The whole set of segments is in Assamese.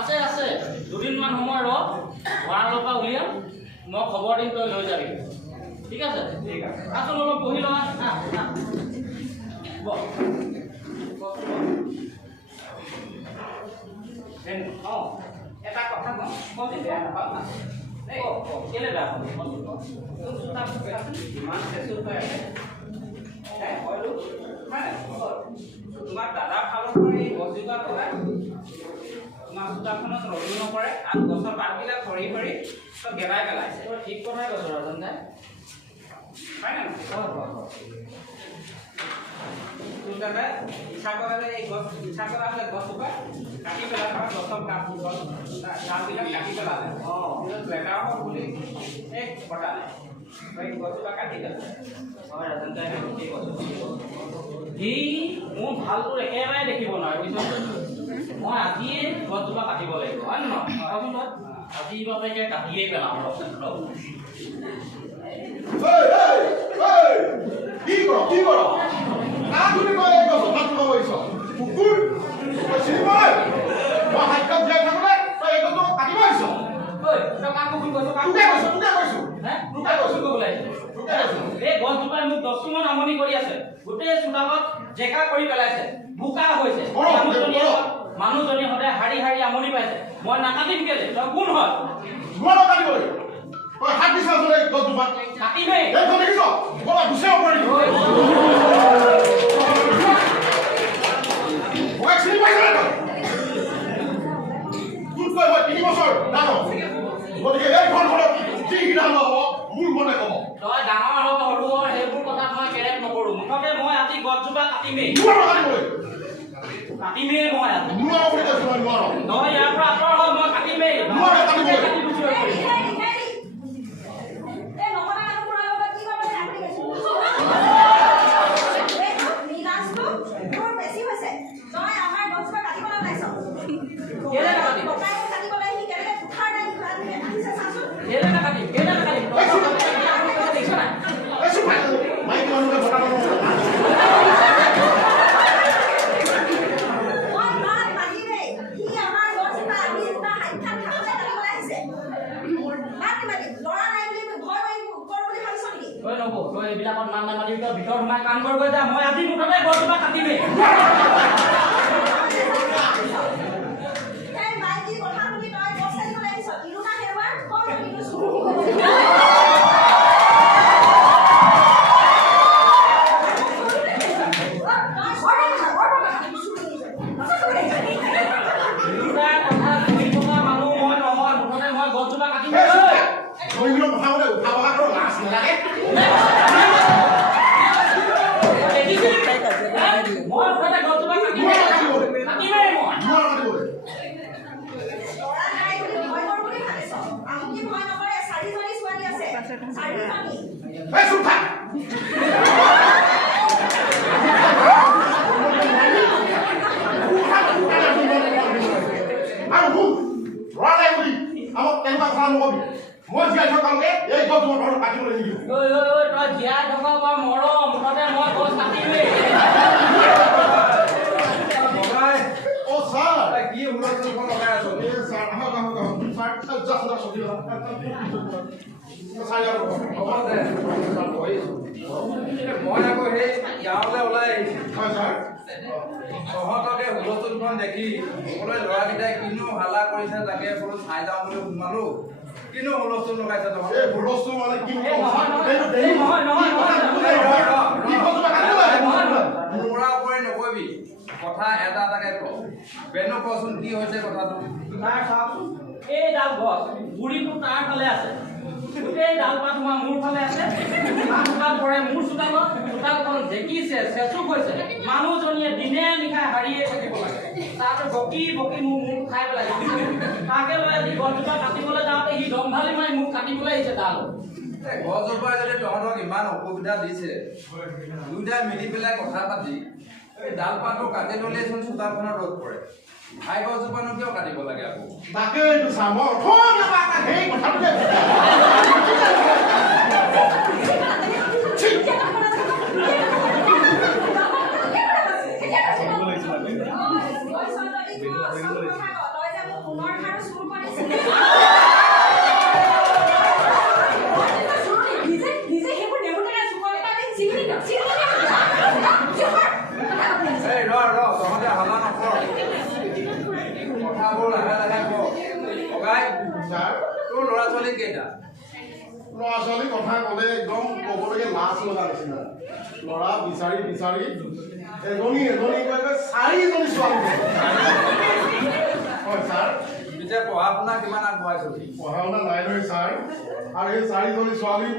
আছে আছে দুদিনমান সময় ৰ ৱালৰ পৰা উলিয়াম মই খবৰ দিম তই লৈ যাবি ঠিক আছে আসুন অলপ বহি লওঁ এটা কথা কওঁ বেয়া নাপাওঁ কেলে বেয়া ইমান চেচুৰ হৈ আছে তোমাৰ দাদাৰ ফালৰ পৰা এই গছজোপাৰ পৰা তোমাৰ চোতালখনত ৰজু নকৰে আৰু গছৰ পাতবিলাক সৰি সৰি চব গেলাই পেলাইছে ঠিক কথাই কৈছো ৰজন দাই হয় নে দাদা ইচ্ছা কৰালে এই গছ ইচ্ছা কৰা হ'লে গছজোপা কাটি পেলালে গছৰ ডালবিলাক কাটি পেলালে লেটাৰ হওক বুলি এই কটালে গছজোপা কাটি পেলালে হয় ৰজন দাই ঠিক কৈছো সি মোৰ ভালটো একেবাৰে দেখিব নোৱাৰে মই আজিয়ে গছজোপা কাটিব লাগিব হয় নহয় আজি বাপেকে কাটিয়েই পেলাম কি কৰ না তুমি মই এই গছ কাটিব গৈছ কুকুৰ চিনি পাই মই হাইকাপ যাই থাকোতে তই এই গছ কাটিব আহিছ ঐ তই কাকো ভুল কৈছ তোকে কৈছো হে তোকে কৈছো ক'বলাইছ এই গছজোপাই মোক 10 মান আমনি কৰি আছে গোটেই চোতালত জেকা কৰি পেলাইছে বোকা হৈছে মানুহজনী সদায় হাৰি হাৰি আমনি পাইছে মই নাকাটিম কেলে তই কোন হয় মই কাটিবই তই হাত দিছ আসলে গছজোপা কাটিমেই এই তো দেখিছ বলা গুচাব পাৰি মই চিনি পাইছ না কোন কই মই 3 বছৰ ডাঙৰ গতিকে এই ঘৰখনত কি কিনাম হ'ব মোৰ মনে ক'ব তই ডাঙৰ হ'ব সৰু সেইবোৰ কথা মই কেৰেক নকৰো মুঠতে মই আজি গছজোপা কাটিমেই কাটিমেই মই আজি নোৱাৰো বুলি কৈছো মই নোৱাৰো তই ইয়াৰ পৰা আঁতৰ হ মই কাটিমেই নোৱাৰো কাটিবই এইবিলাকত মান নামাতি ভিতৰত সোমাই কাম কৰিব যা মই আজি মুঠতে গছজোপা কাটিমেই মই জিয়াই থকালৈকে এই গছজোপা ঘৰত কাটিবলৈ নিদিওঁ তই জিয়াই থকা বা মৰ মুঠতে মই গছ কাটিমেই অ ছাৰ কি হুলস্থুলখন লগাই আছো এই ছাৰ আহক জাষ্ট চকী মই আকৌ সেই ইয়ালৈ ওলাই হয় ছাৰ তহঁতকে হুলস্থুলখন দেখি সকলোৱে ল'ৰাকেইটাই কিনো হাল্লা কৰিছে তাকে বোলো চাই যাওঁ বুলি সোমালো কিনো হুলস্থুল লগাইছে তহঁতে এই হুলস্থুল মানে কি মোৰা ওপৰে নকবি কথা এটা এটাকে ক বেনো কচোন কি হৈছে কথাটো এই ডাল গছ গুৰিটো তাৰ ফালে আছে গোটেই ডাল পাত তোমাৰ মোৰ ফালে আছে চোতাল পৰে মোৰ চোতালত চোতালখন জেকিছে চেচুক হৈছে মানুহজনীয়ে দিনে নিশাই হাৰিয়ে থাকিব লাগে তাতে বকি বকি মোৰ খাই পেলাইছে তাকে লৈ আজি গছজোপা কাটিবলৈ যাওঁতে সি দমধালি মাৰি মোক কাটিবলৈ আহিছে ডাল গছজোপাই যদি তহঁতক ইমান অসুবিধা দিছে দুয়োটাই মিলি পেলাই কথা পাতি এই ডাল পাতটো কাটি ল'লেচোন চোতালখনত ৰ'দ পৰে ঘাই গছজোপানো কিয় কাটিব লাগে আকৌ তাকেইটো ছাৰ মই অথনিৰে পৰা সেই কথাটোকে তহঁতে হালা নকৰ কথাবোৰ লাহে লাহে কওঁ ককাই ছাৰ তোৰ ল'ৰা ছোৱালী কেইটা ল'ৰা ছোৱালীৰ কথা ক'লে একদম ক'বলৈকে লাজ লগা নিচিনা ল'ৰা বিচাৰি বিচাৰি এজনী কৈ 4জনী ছোৱালী হয় ছাৰ পিছে পঢ়া শুনা কিমান আগবঢ়াইছ পঢ়া শুনা নাই নহয় ছাৰ আৰু এই 4জনী ছোৱালী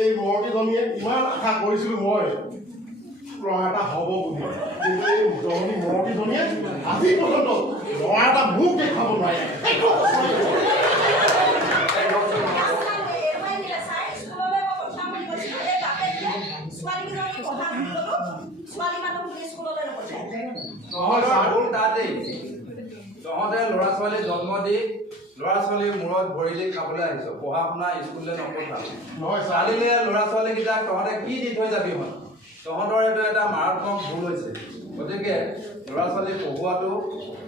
এই মৰকীজনীয়ে ইমান আশা কৰিছিলোঁ মই ল'ৰা এটা হ'ব বুলি কিন্তু এই জনী মৰকীজনীয়ে আজি পৰ্যন্ত ল'ৰা এটা মোক দেখাব নোৱাৰে তহঁতে ল'ৰা ছোৱালী জন্ম দি ল'ৰা ছোৱালীৰ মূৰত ভৰি দি খাবলৈ আহিছ পঢ়া শুনা স্কুললৈ নপঠা নহয় ছোৱালীলে ল'ৰা ছোৱালীকেইটাক তহঁতে কি দি থৈ যাবি হয় তহঁতৰ এইটো এটা মাৰাত্মক ভুল হৈছে গতিকে ল'ৰা ছোৱালী পঢ়োৱাটো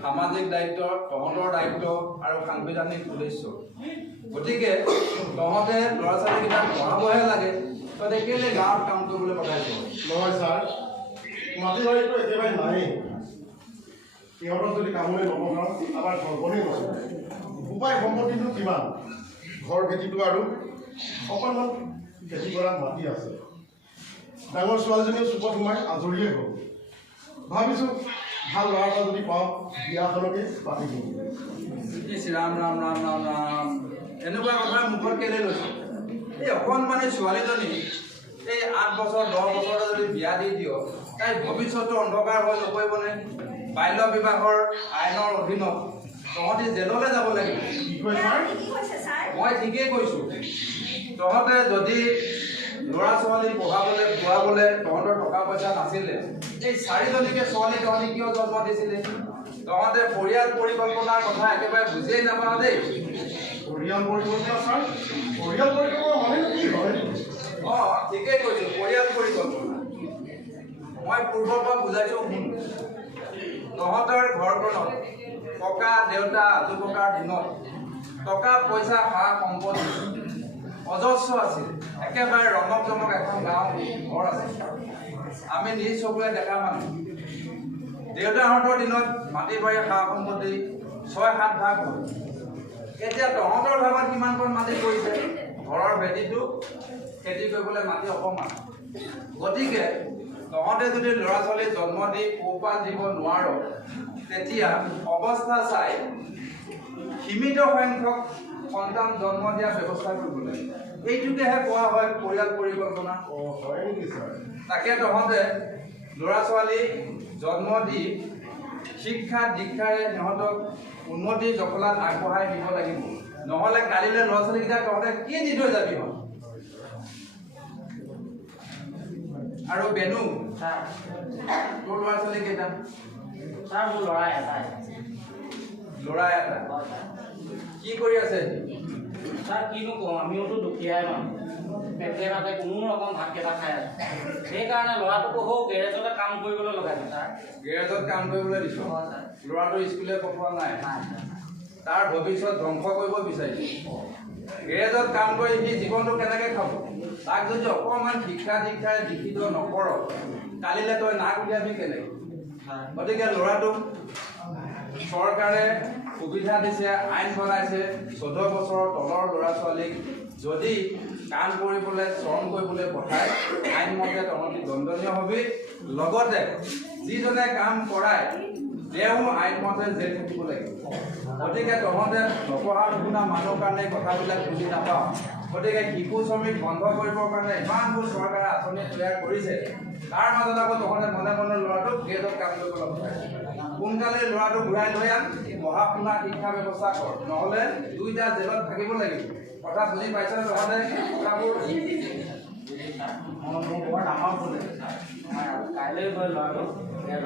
সামাজিক দায়িত্ব তহঁতৰ দায়িত্ব আৰু সাংবিধানিক উদ্দেশ্য গতিকে তহঁতে ল'ৰা ছোৱালীকেইটাক পঢ়াবহে লাগে তহঁতে কেলৈ গাঁৱত কাম কৰিবলৈ পঠাইছ নহয় ছাৰ মাটি বাৰীটো একেবাৰে নায়েই সিহঁতক যদি কামলৈ নপঠাওঁ আমাৰ ঘৰখনেই নচলে উপায় সম্পত্তিটো কিমান ঘৰ খেতিটো আৰু অকণমান খেতি কৰা মাটি আছে ডাঙৰ ছোৱালীজনীও চুকত সোমাই আজৰিয়ে হ'ল ভাবিছোঁ ভাল ল'ৰা এটা যদি পাওঁ বিয়াখনকে পাতি দিম ৰাম ৰাম ৰাম ৰাম ৰাম এনেকুৱা কথা মুখত কেলৈ লৈছ এই অকণমানি ছোৱালীজনী এই 8 বছৰ 10 বছৰতে যদি বিয়া দি দিয় তাইৰ ভৱিষ্যতটো অন্ধকাৰ হৈ নপৰিবনে বাল্য বিবাহৰ আইনৰ অধীনত তহঁতি জেললৈ যাব লাগিব মই ঠিকেই কৈছোঁ তহঁতে যদি ল'ৰা ছোৱালী পঢ়াবলৈ খুৱাবলৈ তহঁতৰ টকা পইচা নাছিলে এই 4জনীকে ছোৱালী তহঁতি কিয় জন্ম দিছিলে তহঁতে পৰিয়াল পৰিকল্পনাৰ কথা একেবাৰে বুজিয়েই নাপাওঁ দেই পৰিয়াল পৰিকল্পনা ছাৰ পৰিয়াল পৰিকল্পনা মানে কি হয় অঁ ঠিকেই কৈছোঁ পৰিয়াল পৰিকল্পনা মই পূৰ্বৰ পৰা বুজাইছোঁ শুন তহঁতৰ ঘৰখনত ককা দেউতা আজু ককাৰ দিনত টকা পইচা সা সম্পত্তি অজস্ৰ আছিল একেবাৰে ৰমক জমক এখন গাঁও ঘৰ আছিল আমি নিজ চকুৰে দেখা মানুহ দেউতাহঁতৰ দিনত মাটি বাৰী সা সম্পত্তি 6-7 ভাগ হ'ল এতিয়া তহঁতৰ ভাগত কিমানকণ মাটি কৰিছে ঘৰৰ ভেটিটো খেতি কৰিবলৈ মাটি অকণমান গতিকে তহঁতে যদি ল'ৰা ছোৱালী জন্ম দি পোহপাল দিব নোৱাৰ তেতিয়া অৱস্থা চাই সীমিত সংখ্যক সন্তান জন্ম দিয়াৰ ব্যৱস্থা কৰিব লাগে এইটোকেহে কোৱা হয় পৰিয়াল পৰিকল্পনা হয় নেকি ছাৰ তাকে তহঁতে ল'ৰা ছোৱালী জন্ম দি শিক্ষা দীক্ষাৰে সিহঁতক উন্নতিৰ জখলাত আগবঢ়াই দিব লাগিব নহ'লে কালিলৈ ল'ৰা ছোৱালীকেইটাক তহঁতে কি দি থৈ যাবি হয় আৰু বেনু তোৰ ল'ৰা ছোৱালী কেইটা ছাৰ মোৰ ল'ৰা এটাই ল'ৰা এটা কি কৰি আছে ছাৰ কিনো কওঁ আমিওতো দুখীয়াই মানুহ পেটে ভাতে কোনো ৰকম ভাতকেইটা খাই আছে সেইকাৰণে ল'ৰাটোকো সৌ গেৰেজতে কাম কৰিবলৈ লগাইছে ছাৰ গেৰেজত কাম কৰিবলৈ দিছ ল'ৰাটো স্কুলে পঠোৱা নাই তাৰ ভৱিষ্যত ধ্বংস কৰিব বিচাৰিছে গেৰেজত কাম কৰি সি জীৱনটো কেনেকৈ খাব তাক যদি অকণমান শিক্ষা দীক্ষাৰে শিক্ষিত নকৰ কালিলৈ তই নাক উলিয়াবি কেনেকৈ গতিকে ল'ৰাটোক চৰকাৰে সুবিধা দিছে আইন বনাইছে 14 বছৰৰ তলৰ ল'ৰা ছোৱালীক যদি কাম কৰিবলৈ শ্ৰম কৰিবলৈ পঠায় আইনমতে তহঁতি দণ্ডনীয় হবি লগতে যিজনে কাম কৰায় তেওঁ আইনমতে জেল থাকিব লাগিব গতিকে তহঁতে নপঢ়া নুশুনা মানুহৰ কাৰণে কথাবিলাক বুজি নাপাওঁ গতিকে শিশু শ্ৰমিক বন্ধ কৰিবৰ কাৰণে ইমানবোৰ চৰকাৰে আঁচনি তৈয়াৰ কৰিছে তাৰ মাজত আকৌ তহঁতে মনে মনে ল'ৰাটোক গেটত কাম কৰিবলৈ পঠাইছে সোনকালে ল'ৰাটো ঘূৰাই লৈ আন পঢ়া শুনা শিক্ষা ব্যৱস্থা কৰ নহ'লে দুইটা জেলত থাকিব লাগিব কথা বুজি পাইছনে তহঁতে কথাবোৰ মোৰ বৰ ডাঙৰ ভুল কাইলৈ গৈ ল'ৰাটো ইয়াৰ